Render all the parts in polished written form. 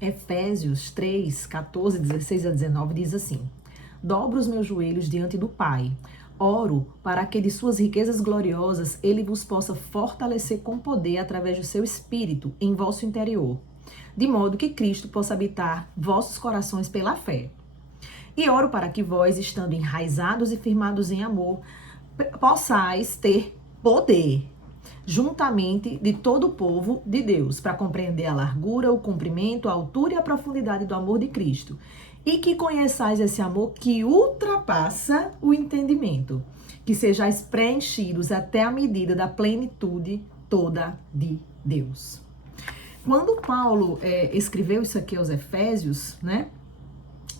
Efésios 3, 14, 16 a 19 diz assim: dobro os meus joelhos diante do Pai. Oro para que de suas riquezas gloriosas ele vos possa fortalecer com poder através do seu Espírito em vosso interior, de modo que Cristo possa habitar vossos corações pela fé. E oro para que vós, estando enraizados e firmados em amor, possais ter poder, juntamente de todo o povo de Deus, para compreender a largura, o comprimento, a altura e a profundidade do amor de Cristo. E que conheçais esse amor que ultrapassa o entendimento, que sejais preenchidos até a medida da plenitude toda de Deus. Quando Paulo escreveu isso aqui aos Efésios, né?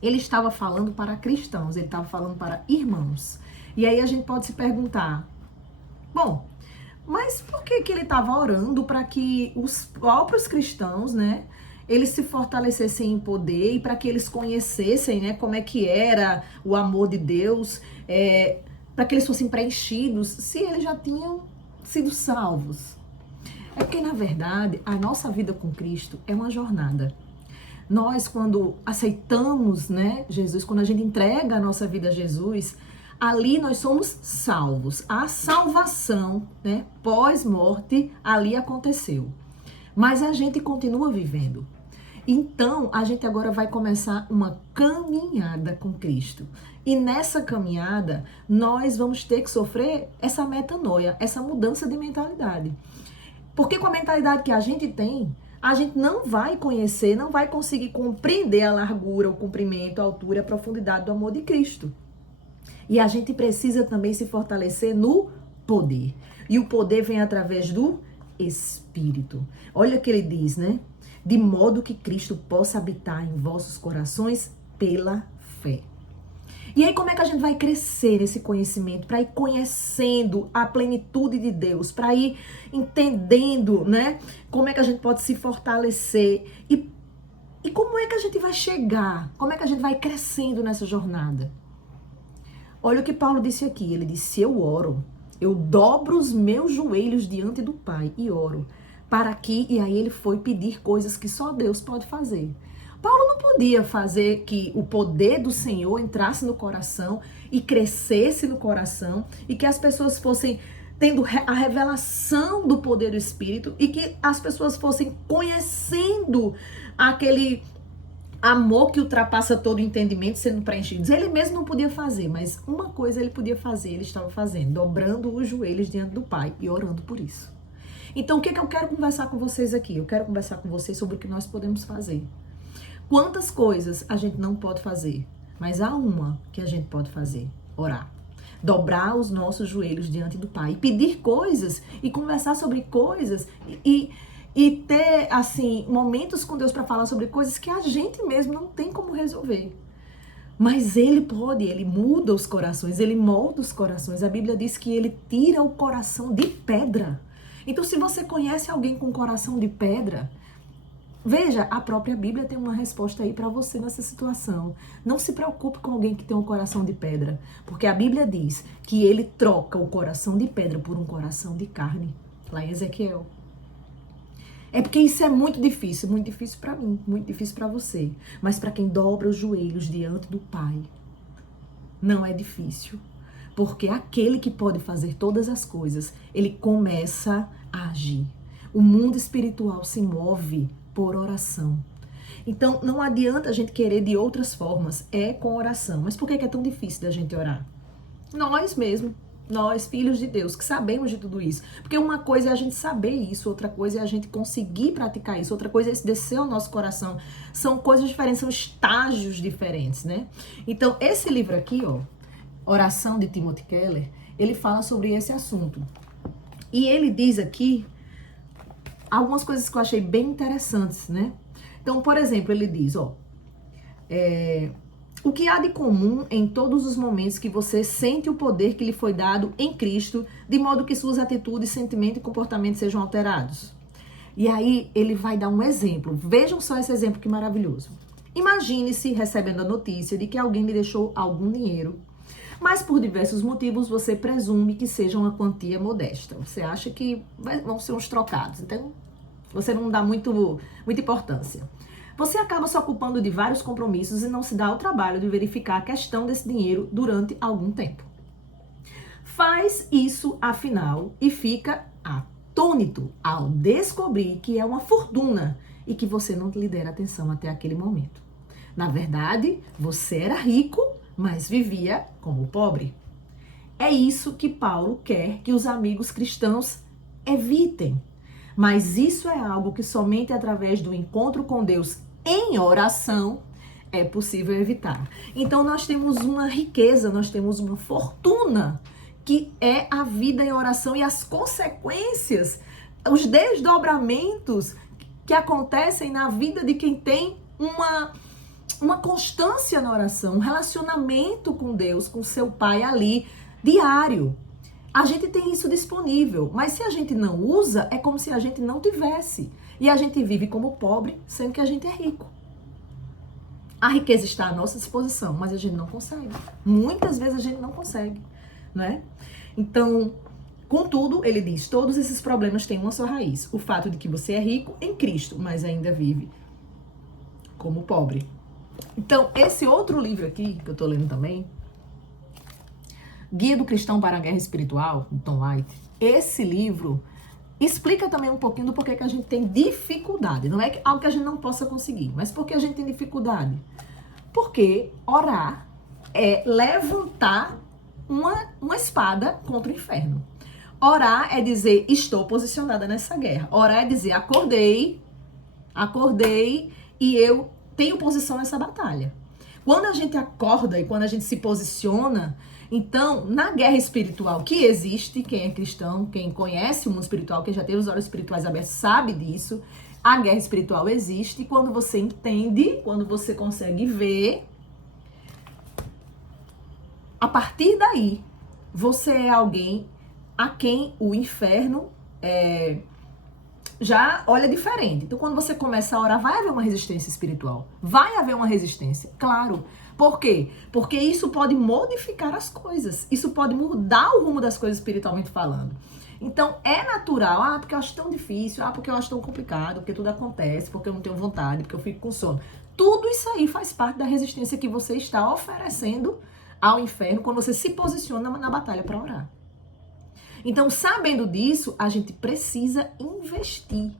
Ele estava falando para cristãos, ele estava falando para irmãos. E aí a gente pode se perguntar, bom, mas por que ele estava orando para que os próprios cristãos, né, eles se fortalecessem em poder e para que eles conhecessem, né, como é que era o amor de Deus, para que eles fossem preenchidos, se eles já tinham sido salvos? É porque, na verdade, a nossa vida com Cristo é uma jornada. Nós, quando aceitamos, né, Jesus, quando a gente entrega a nossa vida a Jesus, ali nós somos salvos. A salvação, né, pós-morte, ali aconteceu. Mas a gente continua vivendo. Então, a gente agora vai começar uma caminhada com Cristo. E nessa caminhada, nós vamos ter que sofrer essa metanoia, essa mudança de mentalidade. Porque com a mentalidade que a gente tem, a gente não vai conhecer, não vai conseguir compreender a largura, o comprimento, a altura e a profundidade do amor de Cristo. E a gente precisa também se fortalecer no poder. E o poder vem através do Espírito. Olha o que ele diz, né? De modo que Cristo possa habitar em vossos corações pela fé. E aí, como é que a gente vai crescer nesse conhecimento? Para ir conhecendo a plenitude de Deus, para ir entendendo, né? Como é que a gente pode se fortalecer e como é que a gente vai chegar? Como é que a gente vai crescendo nessa jornada? Olha o que Paulo disse aqui. Ele disse: eu oro, eu dobro os meus joelhos diante do Pai e oro para que, e aí ele foi pedir coisas que só Deus pode fazer. Paulo não podia fazer que o poder do Senhor entrasse no coração e crescesse no coração e que as pessoas fossem tendo a revelação do poder do Espírito e que as pessoas fossem conhecendo aquele amor que ultrapassa todo entendimento, sendo preenchidos. Ele mesmo não podia fazer, mas uma coisa ele podia fazer, ele estava fazendo, dobrando os joelhos diante do Pai e orando por isso. Então, o que eu quero conversar com vocês aqui? Eu quero conversar com vocês sobre o que nós podemos fazer. Quantas coisas a gente não pode fazer, mas há uma que a gente pode fazer: orar. Dobrar os nossos joelhos diante do Pai, pedir coisas e conversar sobre coisas e ter, assim, momentos com Deus para falar sobre coisas que a gente mesmo não tem como resolver. Mas Ele pode, Ele muda os corações, Ele molda os corações. A Bíblia diz que Ele tira o coração de pedra. Então, se você conhece alguém com coração de pedra, veja, a própria Bíblia tem uma resposta aí para você nessa situação. Não se preocupe com alguém que tem um coração de pedra, porque a Bíblia diz que Ele troca o coração de pedra por um coração de carne, lá em Ezequiel. É porque isso é muito difícil para mim, muito difícil para você. Mas para quem dobra os joelhos diante do Pai, não é difícil. Porque aquele que pode fazer todas as coisas, ele começa a agir. O mundo espiritual se move por oração. Então, não adianta a gente querer de outras formas, é com oração. Mas por que é tão difícil da gente orar? Nós mesmos. Nós, filhos de Deus, que sabemos de tudo isso. Porque uma coisa é a gente saber isso, outra coisa é a gente conseguir praticar isso, outra coisa é isso descer ao nosso coração. São coisas diferentes, são estágios diferentes, né? Então, esse livro aqui, ó, Oração de Timothy Keller, ele fala sobre esse assunto. E ele diz aqui algumas coisas que eu achei bem interessantes, né? Então, por exemplo, ele diz, ó, o que há de comum em todos os momentos que você sente o poder que lhe foi dado em Cristo, de modo que suas atitudes, sentimentos e comportamentos sejam alterados? E aí ele vai dar um exemplo. Vejam só esse exemplo que maravilhoso. Imagine-se recebendo a notícia de que alguém lhe deixou algum dinheiro, mas por diversos motivos você presume que seja uma quantia modesta. Você acha que vão ser uns trocados, então você não dá muita importância. Você acaba se ocupando de vários compromissos e não se dá o trabalho de verificar a questão desse dinheiro durante algum tempo. Faz isso, afinal, e fica atônito ao descobrir que é uma fortuna e que você não lhe dera atenção até aquele momento. Na verdade, você era rico, mas vivia como pobre. É isso que Paulo quer que os amigos cristãos evitem. Mas isso é algo que somente através do encontro com Deus em oração é possível evitar. Então nós temos uma riqueza, nós temos uma fortuna, que é a vida em oração e as consequências, os desdobramentos que acontecem na vida de quem tem uma constância na oração, um relacionamento com Deus, com seu Pai ali, diário. A gente tem isso disponível, mas se a gente não usa, é como se a gente não tivesse. E a gente vive como pobre, sendo que a gente é rico. A riqueza está à nossa disposição, mas a gente não consegue. Muitas vezes a gente não consegue, não é? Então, contudo, ele diz, todos esses problemas têm uma só raiz. O fato de que você é rico em Cristo, mas ainda vive como pobre. Então, esse outro livro aqui, que eu tô lendo também, Guia do Cristão para a Guerra Espiritual, do Tom White, esse livro explica também um pouquinho do porquê que a gente tem dificuldade. Não é algo que a gente não possa conseguir, mas por que a gente tem dificuldade? Porque orar é levantar uma espada contra o inferno. Orar é dizer, estou posicionada nessa guerra. Orar é dizer, acordei e eu tenho posição nessa batalha. Quando a gente acorda e quando a gente se posiciona, então, na guerra espiritual que existe, quem é cristão, quem conhece o mundo espiritual, quem já teve os olhos espirituais abertos, sabe disso. A guerra espiritual existe quando você entende, quando você consegue ver. A partir daí, você é alguém a quem o inferno já olha diferente. Então, quando você começa a orar, vai haver uma resistência espiritual. Vai haver uma resistência, claro. Por quê? Porque isso pode modificar as coisas. Isso pode mudar o rumo das coisas espiritualmente falando. Então, é natural. Porque eu acho tão difícil. Porque eu acho tão complicado. Porque tudo acontece. Porque eu não tenho vontade. Porque eu fico com sono. Tudo isso aí faz parte da resistência que você está oferecendo ao inferno quando você se posiciona na batalha para orar. Então, sabendo disso, a gente precisa investir.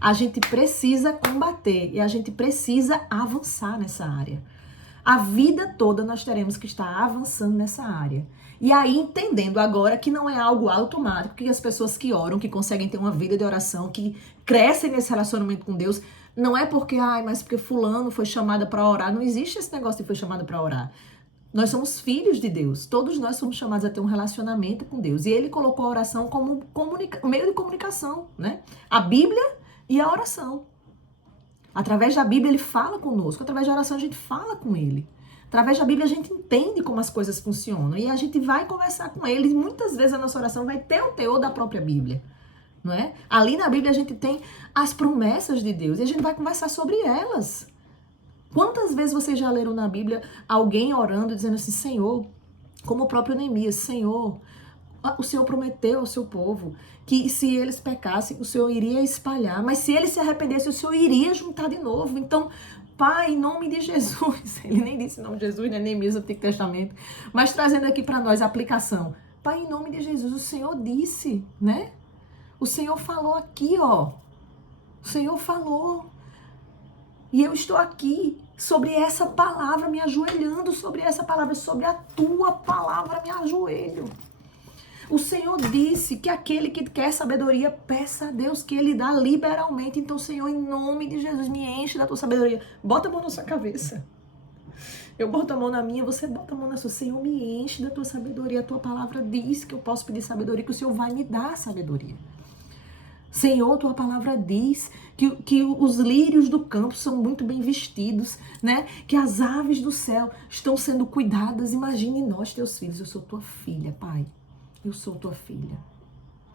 A gente precisa combater. E a gente precisa avançar nessa área. A vida toda nós teremos que estar avançando nessa área. E aí, entendendo agora que não é algo automático, que as pessoas que oram, que conseguem ter uma vida de oração, que crescem nesse relacionamento com Deus, não é porque, mas porque fulano foi chamada para orar. Não existe esse negócio de foi chamada para orar. Nós somos filhos de Deus. Todos nós somos chamados a ter um relacionamento com Deus. E ele colocou a oração como meio de comunicação, né? A Bíblia e a oração. Através da Bíblia ele fala conosco. Através da oração a gente fala com ele. Através da Bíblia a gente entende como as coisas funcionam. E a gente vai conversar com ele. E muitas vezes a nossa oração vai ter o teor da própria Bíblia. Não é? Ali na Bíblia a gente tem as promessas de Deus. E a gente vai conversar sobre elas. Quantas vezes vocês já leram na Bíblia alguém orando, dizendo assim, Senhor, como o próprio Neemias, Senhor, o Senhor prometeu ao seu povo que se eles pecassem, o Senhor iria espalhar, mas se eles se arrependessem, o Senhor iria juntar de novo. Então, Pai, em nome de Jesus, ele nem disse em nome de Jesus, né? Neemias no Antigo Testamento, mas trazendo aqui para nós a aplicação. Pai, em nome de Jesus, o Senhor disse, né? O Senhor falou aqui, ó. O Senhor falou. E eu estou aqui sobre essa palavra, me ajoelhando sobre essa palavra, sobre a tua palavra, me ajoelho. O Senhor disse que aquele que quer sabedoria, peça a Deus que ele dá liberalmente. Então, Senhor, em nome de Jesus, me enche da tua sabedoria. Bota a mão na sua cabeça. Eu boto a mão na minha, você bota a mão na sua. Senhor, me enche da tua sabedoria. A tua palavra diz que eu posso pedir sabedoria, que o Senhor vai me dar sabedoria. Senhor, tua palavra diz que os lírios do campo são muito bem vestidos, né? Que as aves do céu estão sendo cuidadas. Imagine nós, teus filhos. Eu sou tua filha, Pai. Eu sou tua filha.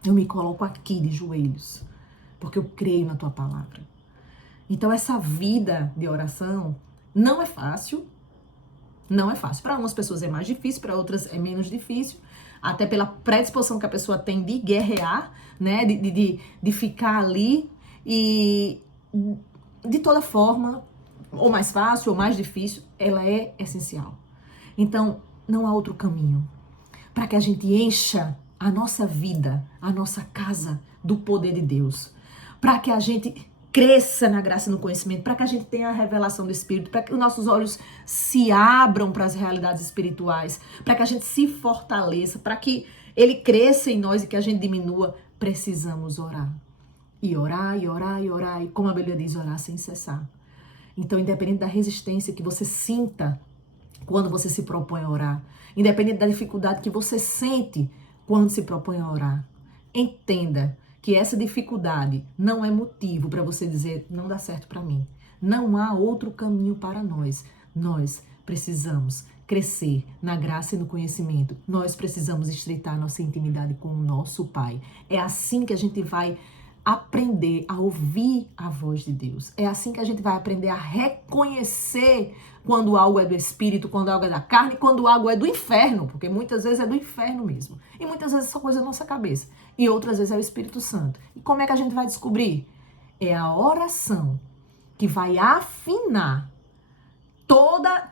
Eu me coloco aqui de joelhos, porque eu creio na tua palavra. Então, essa vida de oração não é fácil. Não é fácil. Para algumas pessoas é mais difícil, para outras é menos difícil. Até pela predisposição que a pessoa tem de guerrear, né? De ficar ali. E, de toda forma, ou mais fácil, ou mais difícil, ela é essencial. Então, não há outro caminho para que a gente encha a nossa vida, a nossa casa do poder de Deus, para que a gente cresça na graça e no conhecimento, para que a gente tenha a revelação do Espírito, para que os nossos olhos se abram para as realidades espirituais, para que a gente se fortaleça, para que ele cresça em nós e que a gente diminua. Precisamos orar. E orar, e orar, e orar, e como a Bíblia diz, orar sem cessar. Então, independente da resistência que você sinta quando você se propõe a orar, independente da dificuldade que você sente quando se propõe a orar, entenda que essa dificuldade não é motivo para você dizer, não dá certo para mim. Não há outro caminho para nós. Nós precisamos crescer na graça e no conhecimento. Nós precisamos estreitar nossa intimidade com o nosso Pai. É assim que a gente vai aprender a ouvir a voz de Deus. É assim que a gente vai aprender a reconhecer quando algo é do Espírito, quando algo é da carne, quando algo é do inferno, porque muitas vezes é do inferno mesmo. E muitas vezes essa coisa é da nossa cabeça. E outras vezes é o Espírito Santo. E como é que a gente vai descobrir? É a oração que vai afinar toda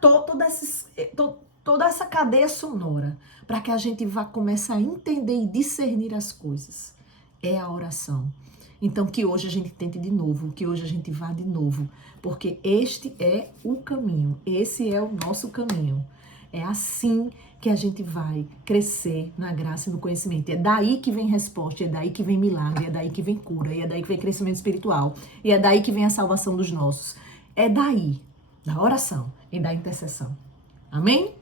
essa cadeia sonora para que a gente vá começar a entender e discernir as coisas. É a oração. Então, que hoje a gente tente de novo, que hoje a gente vá de novo, porque este é o caminho, esse é o nosso caminho. É assim que a gente vai crescer na graça e no conhecimento. É daí que vem resposta, é daí que vem milagre, é daí que vem cura, é daí que vem crescimento espiritual, e é daí que vem a salvação dos nossos. É daí, da oração e da intercessão. Amém?